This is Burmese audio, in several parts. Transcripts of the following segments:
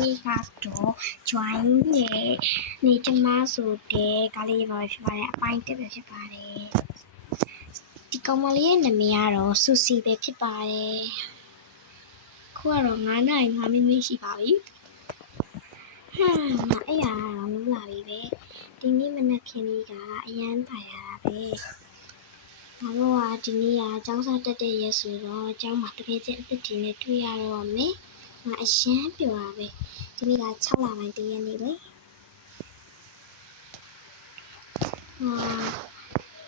နေ့ကတော့ join နဲ့နေကျမဆိုတဲ့ကားလေးပါပဲဖြစ်ပါတယ်အပိုင်း1ပဲဖြစ်ပါတယ်ဒီကောင်မလေးရဲ့နာမည်ကတော့ဆူစီပဲဖြစ်ပါတယ်ခုကတော့9 နာရီ 5 မိနစ်ရှိပါပြီငါအဲ့ရတော့နူးလာပြီပဲဒီနေ့မနက်ခင်းလေးကအရန်ပါရတာပဲငါတို့ကဒီနေ့ကကျောင်းစားတက်တဲ့ရက်ဆိုတော့ကျောင်းမှာတကယ်ချင်းအစ်တီနဲ့တွေ့ရတော့မယ်ငါအရန်ပျော်တာပဲဒီနေ့က6လပိုင်းတရက်နေ့ပဲ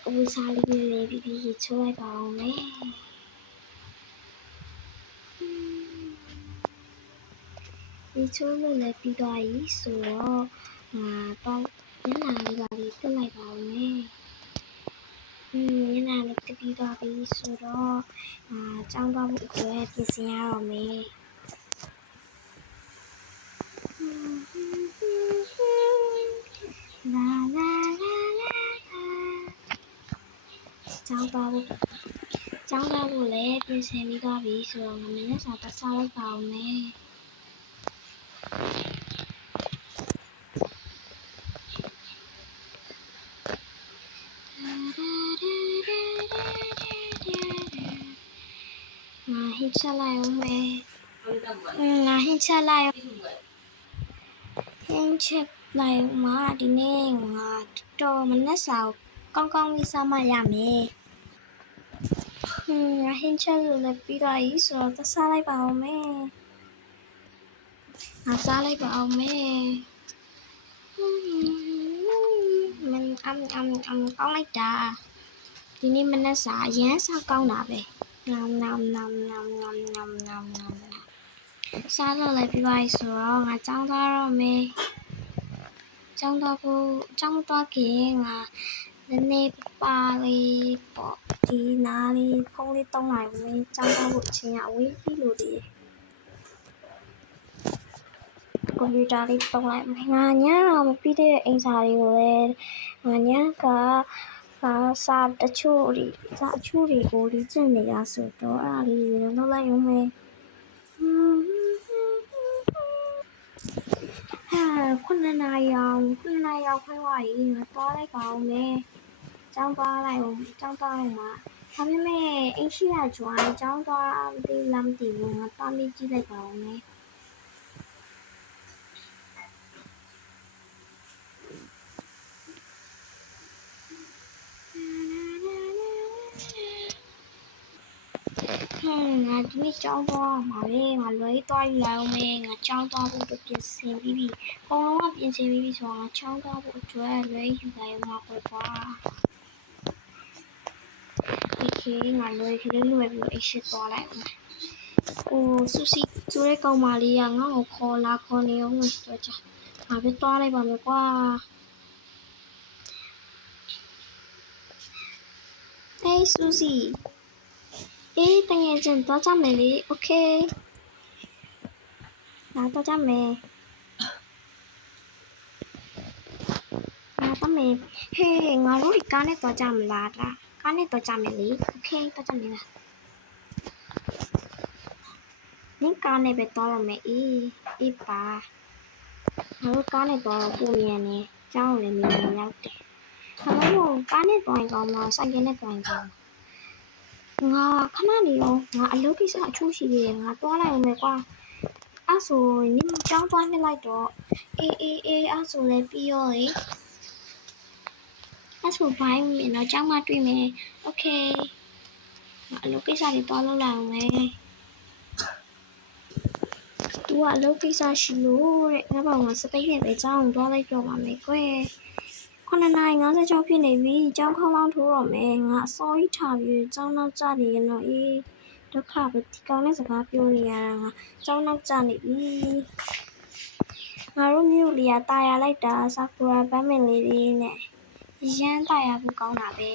အဝီစားလေးလေးပြီးပြီးချိုးလိုက်ပါအောင်မယ်ဒီချိုးလို့လည်းပြီးသွားပြီဆိုတော့တော့ညနာလေးပါလေးတက်လိုက်ပါအောင်မယ်ညနာလေးတက်ပြီးသွားပြီဆိုတော့ကျောင်းသွားဖို့အတွက်ပြင်ဆင်ရတော့မယ်လာလာလာလာကျောင်းသွားဖို့လည်းပြင်ဆင်ပြီးသွားပြီဆိုတော့ငါမနေ့ကစားလိုက်ပါအောင်မယ်ဟင်းချက်လိုက်အောင်မယ်ငါဟင်းချက်လိုက်ဟင်းချက်လိုက်မှာဒီနေ့ငါတော်မနေ့စာကောင်းကောင်းလေးစားမှရမယ်ငါဟင်းချက်လို့လည်းပြီးတော့ဤဆိုတော့စားလိုက်ပါအောင်မယ်ငါစားလိုက်ပါအောင်မယ်ကောင်းလိုက်တာဒီနေ့မနေ့စာအရန်စားကောင်းတာပဲစားလို့လည်းပြီးပါပြီဆိုတော့ငါကျောင်းသွားတော့မယ်ကျောင်းသွားခင်ငါနည်းနည်းပါလေးပေါ့ဒီနားလေးဖုန်းလေးတုံးလိုက်ဝင်ကျောင်းသွားဖို့အချိန်အဝေးကြီးလို့ဒီကွန်ပျူတာလေးတုံးလိုက်ငါညတော့မပြီးတဲ့အင်စာတွေကိုလည်းငါညကစာတချို့တွေကိုလေ့ကျင့်နေတာဆိုတော့အဲ့ဒါလေးတွေလုပ်လိုက်အောင်မယ်9 နာရီအောင်ခွင့်သွားပြီငါသွားလိုက်ပါအောင်မယ်ကျောင်းသွားမှာဒါပေမဲ့အင်ရှိရကျွမ်းကျောင်းသွားသေးလားမသိဘူးငါသွားမေးကြည့်လိုက်ပါအောင်မယ်ငါဒီနေ့ကျောင်းသွားမှာပဲငါလွယ်သွားယူလိုက်အောင်မယ်ငါကျောင်းသွားဖို့အတွက်ပြင်ဆင်ပြီးပြီအကုန်လုံးကပြင်ဆင်ပြီးပြီဆိုတော့ငါကျောင်းသွားဖို့အတွက်လွယ်ယူလိုက်အောင်ပါကွာဒီငါလွယ်ပြီးတော့အရှိသွားလိုက်အောင်ဆူစီဆိုတဲ့ကောင်မလေးကငါ့ကိုခေါ်နေအောင်ဆိုကြငါပဲသွားလိုက်ပါမယ်ကွာဆူစီတကယ်ချင်းသွားကြမယ်လေโอเคငါသွားကြမယ်ဟေးငါတို့ကားနဲ့သွားကြမလားကားနဲ့သွားကြမယ်လေโอเคသွားကြမယ်လားနင်ကားနဲ့ပဲသွားရမယ်အေးပါငါတို့ကားနဲ့သွားတော့ပုံမြန်နေကျောင်းလည်းမြင်ရောက်တယ်ငါတို့ကားနဲ့သွားရင်ကောင်းလားဆိုင်ကယ်နဲ့သွားရင်ကောင်းငါခဏနေရောငါအလုပ်ကိစ္စအချို့ရှိသေးတယ်ငါသွားလိုက်အောင်မယ်ကွာအဲ့ဆိုနင်ကျောင်းသွားနေလိုက်တော့အေးအဲ့ဆိုလည်းပြီးရောလေအဲ့ဆိုဘိုင်းမင်းတော့ကျောင်းမှာတွေ့မယ်โอเคငါအလုပ်ကိစ္စတွေသွားလုပ်လိုက်အောင်မယ်သူကအလုပ်ကိစ္စရှိလို့တဲ့ငါဘာမှစပိတ်နဲ့ပဲကျောင်းသွားလိုက်တော့ပါမယ်ကွယ်9 နာရီ 56ဖြစ်နေပြီကျောင်းခေါင်းလောင်းထိုးတော့မယ်ငါအစောကြီးထားပြီးကျောင်းနောက်ကျနေရင်တော့ဒုက္ခပဲဒီကောင်နဲ့စကားပြောနေရတာငါကျောင်းနောက်ကျနေပြီငါတို့မြို့လေးကတာယာလိုက်တာဆာကူရာပန်းမင်လေးတွေနဲ့ရမ်းတာယာဖို့ကောင်းတာပဲ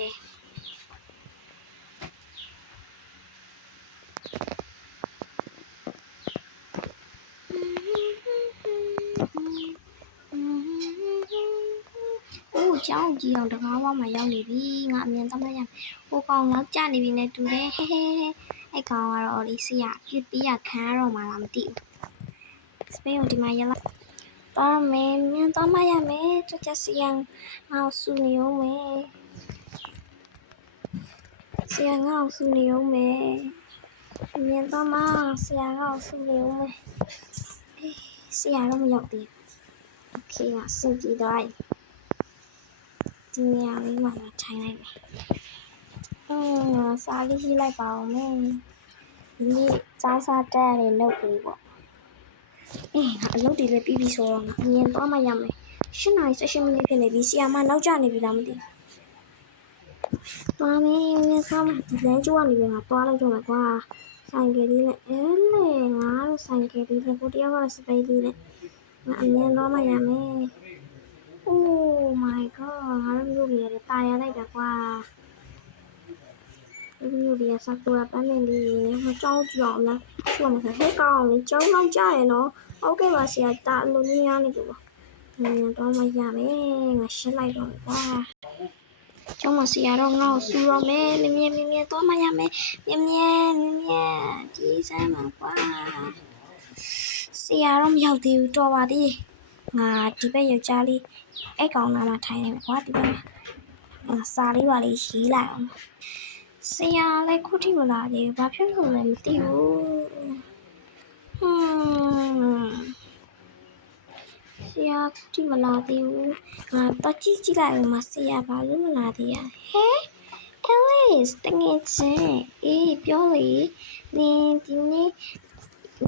ကျောင်းကြီးအောင်တကားဝမှာရောက်နေပြီငါအမြင်သတ်မှတ်ရမယ်ဟိုကောင်နောက်ကျနေပြီနဲ့တူတယ်ဟဲအဲ့ကောင်ကတော့လေးစီရပြစ်ပြီးရခံရတော့မှလားမသိဘူး စပိန်ကိုဒီမှာရက်လိုက်သွားမယ်မြန်သွားမှရမယ်ကြက်စီယံငါ့ကိုစူနေအောင်မယ်ဆရာငါ့ကိုစူနေအောင်မယ်မြန်သွားမှဆရာငါ့ကိုစူနေအောင်မယ်ဆရာတော့မရောက်သေးโอเคငါစင်ပြေသွားပြီဒီနေရာလေးမှာထိုင်လိုက်မယ်စားလေးရေးလိုက်ပါဦးမယ်ဒီနေ့စားတက်ရတဲ့လုပ်လေးပေါ့ငါအလုပ်တွေလည်းပြီးပြီဆိုတော့ငါအမြင်သွားမှရမယ်8 နာရီ18 မိနစ်ဖြစ်နေပြီဆီယာမနောက်ကျနေပြီလားမသိဘူးသွားမယ်မြင်ဆောင်ဒီလမ်းကျိုးကနေပဲငါသွားလိုက်တော့မယ်ကွာဆိုင်ကယ်လေးနဲ့လေငါတို့ဆိုင်ကယ်လေးနဲ့ကိုတယောက်ကစပိတ်လေးနဲ့ငါအမြင်သွားမှရမယ် Oh my god ငါတို့မျိုးတွေတာယာလိုက်တာကွာမျိုးတွေကစကူလာပန်းနေလေးမကြောက်ကြောက်လားသူ့မှာဟဲ့ကောင်းလေကျောင်းလောက်ကြရနော်ဟုတ်ကဲ့ပါဆရာတာအလိုမျိုးများနေတူပါတော့မရမယ်ငါရှင်းလိုက်တော့ကွာကျောင်းမှာဆရာတော့ငါ့ကိုစူတော့မယ်မြင်တော့မရမယ်မြင်ကြီးစမ်းပါကွာဆရာတော့မရောက်သေးဘူးတော်ပါသေးငါဒီဘက်ယောက်ျားလေးအဲ့ကောင်နာမှာထိုင်နေမှာကွာဒီဘက်မှာစာလေးပါလေးရေးလိုက်အောင်ဆရာလည်းခုထိမလာသေးဘူးဘာဖြစ်လို့လဲမသိဘူးဆရာခုထိမလာသေးဘူးငါတော့ကြည့်လိုက်အောင်မဆရာဘာလို့မလာသေးရဟဲ Alice တကယ်ချင်းအေးပြောလေနင်ဒီနေ့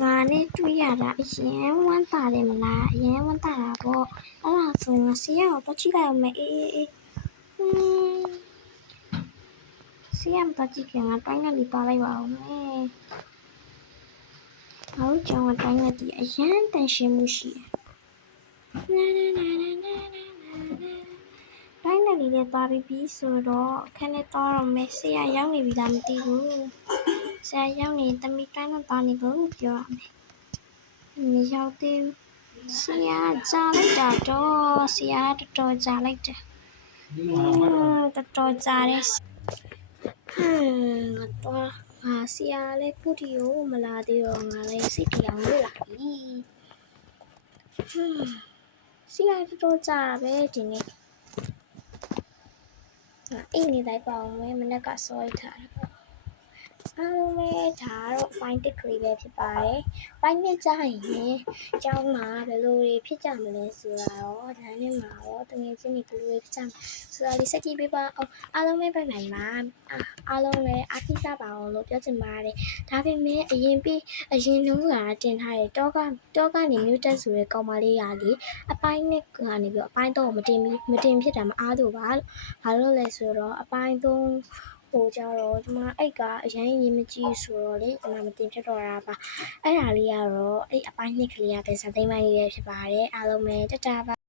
ငါနဲ့တွေ့ရတာအရင်ဝမ်းသာတယ်မလားအရင်ဝမ်းသာတာပေါ့အဲ့ဒါဆိုရင်ဆရာကိုတော့ကြည့်လိုက်အောင်မယ်အေးဆရာမတော့ကြည့်ခင်ငါတိုင်းနဲ့လေးပါလိုက်ပါဦးမယ်ငါတို့ကျောင်းကတိုင်းနဲ့ဒီအရင်တန်ရှင်းမှုရှိတိုင်းနဲ့လေးနဲ့သွားပြီးဆိုတော့ခက်နဲ့တော့မယ်ဆရာရောက်နေပြီလားမသိဘူးဆရာရောက်နေတမီတိုင်းတော့သွားနေလို့ပြောရမယ်မရောက်သေးဘူးဆရာကြားလိုက်တာတော့ဆရာတော်ကြားလိုက်တယ်တော်ကြားတယ်တော့ဆရာလည်းခုထိကိုမလာသေးတော့ငါလည်းစိတ်တရားလို့လာပြီဆရာတော်ကြားပဲဒီနေ့အိမ်နေလိုက်ပါဦးမယ်မနေ့ကစောရထားတာပေါ့အားလုံးပဲဒါတော့ fine တစ်ကလေးပဲဖြစ်ပါတယ်။ fine နဲ့ကြာရင်ကျောင်းမှာဘယ်လိုတွေဖြစ်ကြမလဲဆိုတာတော့ဒါနဲ့မှာတော့တကယ်ချင်းဒီလိုတွေဖြစ်ကြမှာဆိုတာလေးစက်ကြည့်ပေးပါအောင်အားလုံးပဲပြန်နိုင်ပါအားလုံးပဲအားဖြစ်ကြပါအောင်လို့ပြောချင်ပါတယ်။ဒါပေမဲ့အရင်လုံးကတင်ထားတဲ့တောကနေမျိုးတက်ဆိုတဲ့ကောင်မလေးရာလေးအပိုင်းနဲ့ကနေပြီးအပိုင်းတော့မတင်ဖြစ်တာမအားလို့ပါလို့ဘာလို့လဲဆိုတော့အပိုင်း3ဟိုကြတော့ဒီမှာအိတ်ကအရင်ရင်မကြည့်ဆိုတော့လေဒီမှာမတင်ဖြစ်တော့တာပါအဲ့ဒါလေးကတော့အဲ့အပိုင်း2ကလေးရတဲ့စသိမ်းပိုင်းလေးဖြစ်ပါတယ်အားလုံးပဲတတာပါ